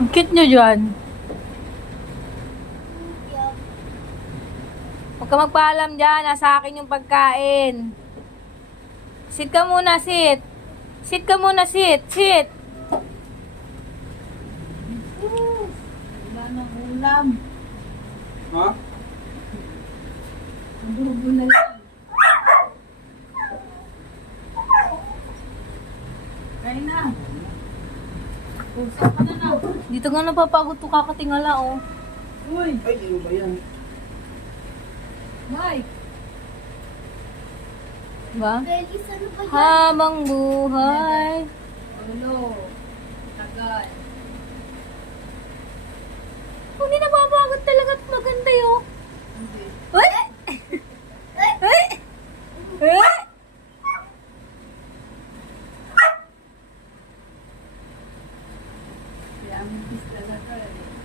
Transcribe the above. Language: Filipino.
Ang cute nyo dyan. Huwag ka magpaalam dyan. Nasa akin yung pagkain. Sit ka muna, sit. Sit ka muna, sit. Sit. Wala nang ulam. Ha? Adobo na lang. Kaya na. Usap ka na na. Dito nga napapagod to kakatingala, oh. Uy, Ay, ano ba yan? Mike. Diba? Belis, ano ba yan? Habang buhay. Ulo. Tagal. Hindi napapagod talaga at maganda yun. Hindi. Uy! Uy! Uy! Kaya ang pis talaga eh.